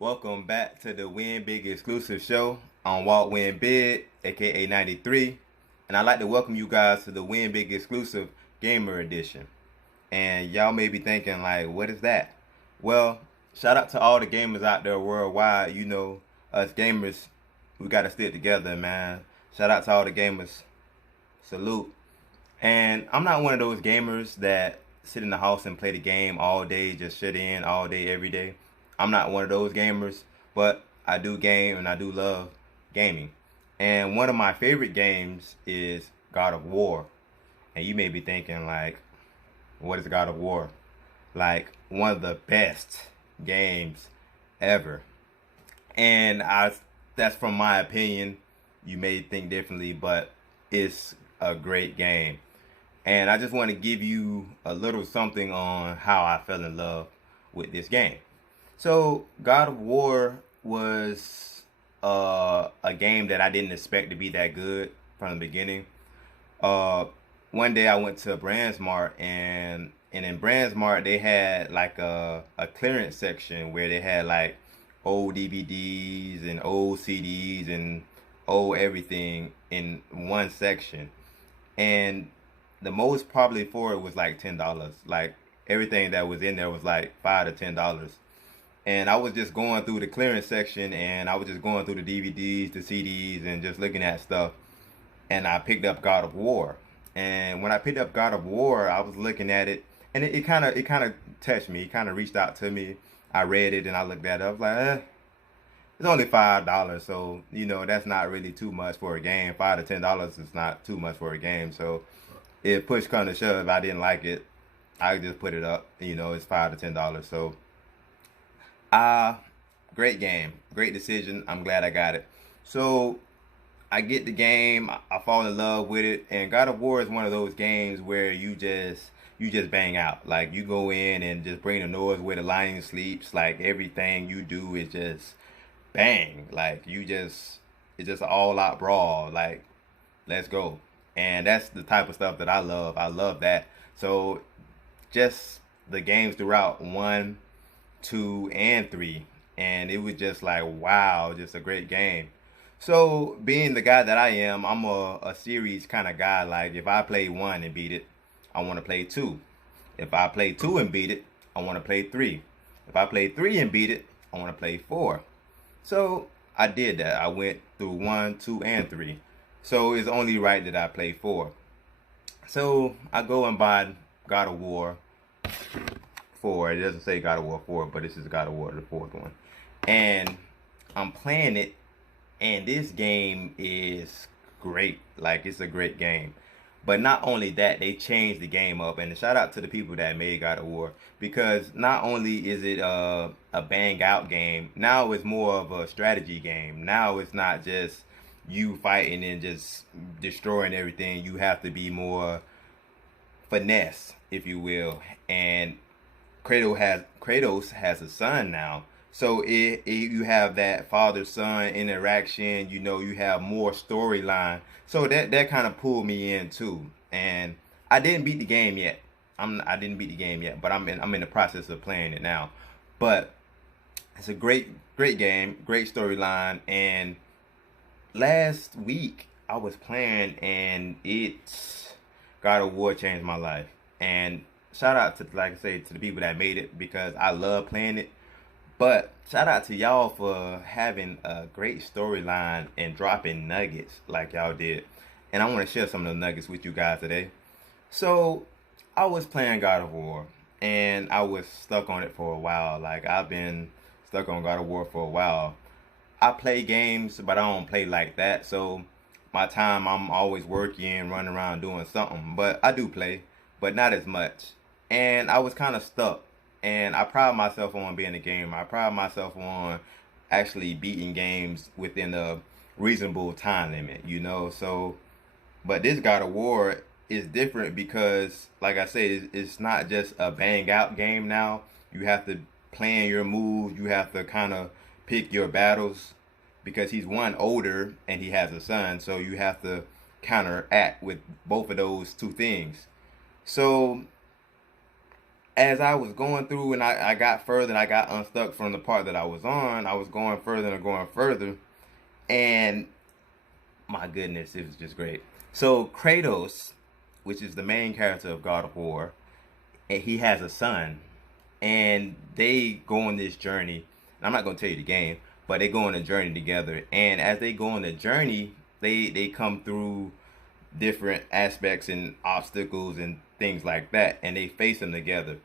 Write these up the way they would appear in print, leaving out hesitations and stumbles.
Welcome back to the Win Big exclusive show on Walt Win Big, aka 93. And I'd like to welcome you guys to the Win Big exclusive Gamer Edition. And y'all may be thinking, like, what is that? Well, shout out to all the gamers out there worldwide. You know, us gamers, we got to stick together, man. Shout out to all the gamers. Salute. And I'm not one of those gamers that sit in the house and play the game all day, just shut in all day, every day. I'm not one of those gamers, but I do game and I do love gaming. And one of my favorite games is God of War. And you may be thinking, like, what is God of War? Like, one of the best games ever. And that's from my opinion. You may think differently, but it's a great game. And I just want to give you a little something on how I fell in love with this game. So, God of War was a game that I didn't expect to be that good from the beginning. Uh, One day I went to BrandsMart and in BrandsMart they had like a clearance section where they had like old DVDs and old CDs and old everything in one section. And the most probably for it was like $10. Like everything that was in there was like $5 to $10. And I was just going through the clearance section and I was just going through the DVDs, the CDs, and just looking at stuff. And I picked up God of War. And when I picked up God of War, I was looking at it, and it kind of touched me. It kind of reached out to me. I read it and I looked at it. I was like, it's only $5, so you know that's not really too much for a game. $5 to $10 is not too much for a game. So if push come to shove, I didn't like it, I just put it up. You know, it's $5 to $10. So uh great game, great decision. I'm glad I got it. So I get the game, I fall in love with it, and God of War is one of those games where you just bang out. Like you go in and just bring the noise where the lion sleeps. Like everything you do is just bang. Like it's just an all out brawl. Like let's go. And that's the type of stuff that I love. I love that. So just the games throughout one, two, and three, and it was just like wow, just a great game. So being the guy that I am, I'm a series kind of guy. Like if I play one and beat it, I want to play two. If I play two and beat it, I want to play three. If I play three and beat it, I want to play four. So I did that. I went through one, two, and three. So it's only right that I play four. So I go and buy God of War 4. It doesn't say God of War 4, but this is God of War, the fourth one. And I'm playing it, and this game is great. Like, it's a great game. But not only that, they changed the game up. And shout out to the people that made God of War. Because not only is it a bang out game, now it's more of a strategy game. Now it's not just you fighting and just destroying everything. You have to be more finesse, if you will. And Kratos has a son now, so you have that father son interaction. You know, you have more storyline. So that kind of pulled me in too. And I didn't beat the game yet. I didn't beat the game yet, but I'm in the process of playing it now. But it's a great game, great storyline. And last week I was playing, and it's God of War changed my life. And shout out to, like I say, to the people that made it, because I love playing it. But shout out to y'all for having a great storyline and dropping nuggets like y'all did. And I want to share some of the nuggets with you guys today. So I was playing God of War and I was stuck on it for a while. Like I've been stuck on God of War for a while. I play games, but I don't play like that. So my time, I'm always working, running around doing something. But I do play, but not as much. And I was kind of stuck. And I pride myself on being a gamer. I pride myself on actually beating games within a reasonable time limit, you know. So, but this God of War is different because, like I said, it's not just a bang out game now. You have to plan your moves. You have to kind of pick your battles because he's one older and he has a son. So you have to counteract with both of those two things. So as I was going through and I got further and I got unstuck from the part that I was on, I was going further and going further. And my goodness, it was just great. So Kratos, which is the main character of God of War, and he has a son, and they go on this journey. And I'm not gonna tell you the game, but they go on a journey together. And as they go on the journey, they come through different aspects and obstacles and things like that, and they face them together.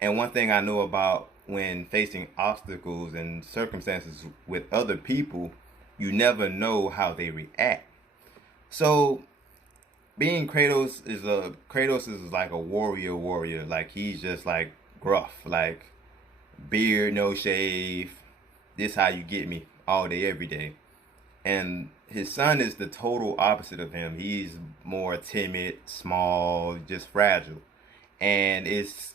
And one thing I know about when facing obstacles and circumstances with other people, you never know how they react. So being Kratos is like a warrior. Like he's just like gruff, like beard, no shave. This how you get me all day, every day. And his son is the total opposite of him. He's more timid, small, just fragile. And it's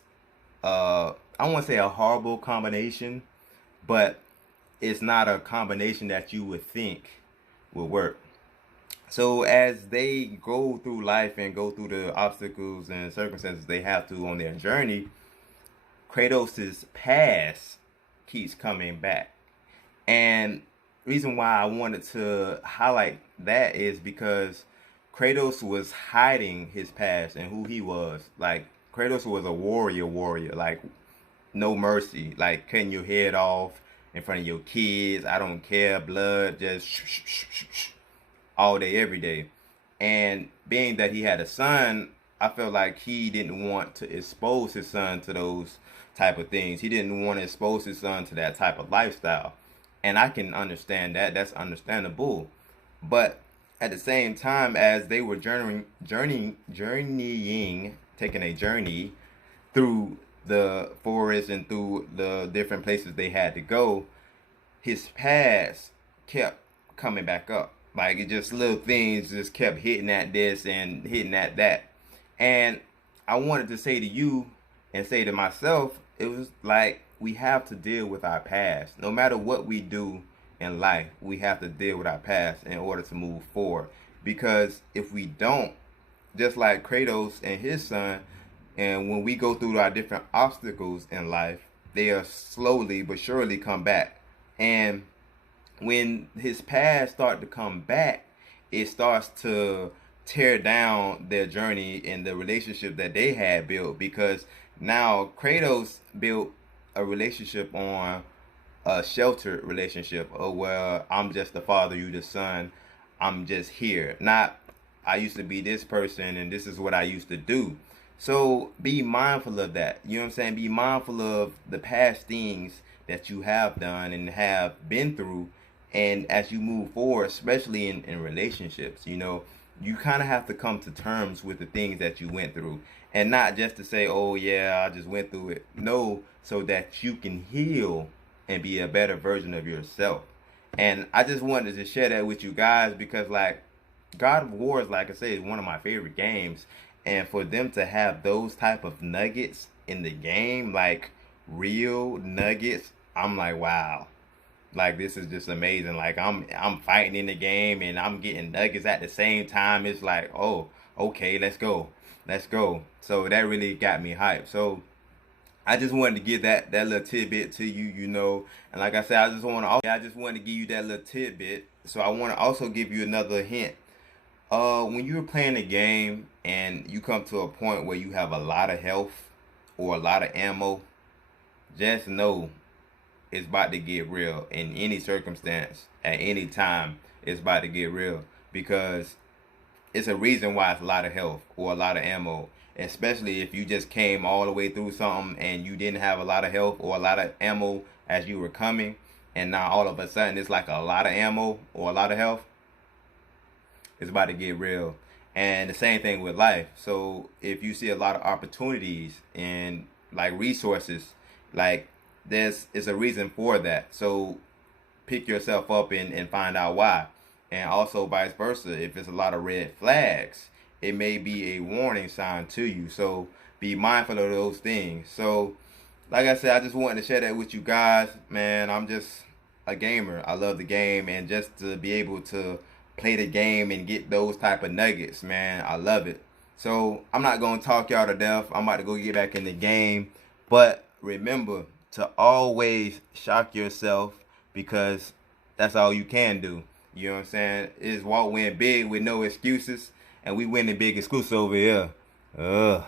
I don't want to say a horrible combination, but it's not a combination that you would think would work. So as they go through life and go through the obstacles and circumstances they have to on their journey, Kratos' past keeps coming back. And reason why I wanted to highlight that is because Kratos was hiding his past and who he was. Like Kratos was a warrior, like no mercy, like cutting your head off in front of your kids. I don't care, blood, just all day, every day. And being that he had a son, I felt like he didn't want to expose his son to those type of things. He didn't want to expose his son to that type of lifestyle. And I can understand that. That's understandable. But at the same time, as they were journeying, taking a journey through the forest and through the different places they had to go, his past kept coming back up. Like it just little things just kept hitting at this and hitting at that. And I wanted to say to you and say to myself, it was like we have to deal with our past. No matter what we do in life, we have to deal with our past in order to move forward. Because if we don't, just like Kratos and his son, and when we go through our different obstacles in life, they are slowly but surely come back. And when his past start to come back, it starts to tear down their journey and the relationship that they had built, because now Kratos built a relationship on a sheltered relationship. Oh well, I'm just the father, you the son. I'm just here. Not I used to be this person and this is what I used to do. So be mindful of that. You know what I'm saying? Be mindful of the past things that you have done and have been through. And as you move forward, especially in relationships, you know, you kind of have to come to terms with the things that you went through. And not just to say, oh, yeah, I just went through it. No, so that you can heal and be a better version of yourself. And I just wanted to share that with you guys because, like, God of War is, like I say, is one of my favorite games. And for them to have those type of nuggets in the game, like real nuggets, I'm like, wow. Like this is just amazing. Like I'm fighting in the game and I'm getting nuggets at the same time. It's like, oh, okay, let's go. Let's go. So that really got me hyped. So I just wanted to give that little tidbit to you, you know. And like I said, I just wanted to give you that little tidbit. So I want to also give you another hint. When you're playing a game and you come to a point where you have a lot of health or a lot of ammo, just know it's about to get real in any circumstance, at any time. It's about to get real because it's a reason why it's a lot of health or a lot of ammo. Especially if you just came all the way through something and you didn't have a lot of health or a lot of ammo as you were coming, and now all of a sudden it's like a lot of ammo or a lot of health. It's about to get real. And the same thing with life. So if you see a lot of opportunities and like resources, like there's is a reason for that. So pick yourself up and find out why. And also vice versa. If it's a lot of red flags, it may be a warning sign to you. So be mindful of those things. So like I said, I just wanted to share that with you guys. Man, I'm just a gamer. I love the game, and just to be able to play the game and get those type of nuggets, man, I love it. So I'm not gonna talk y'all to death. I'm about to go get back in the game. But remember to always shock yourself, because that's all you can do. You know what I'm saying? It's Walt win big with no excuses, and we winning big exclusive over here. Ugh.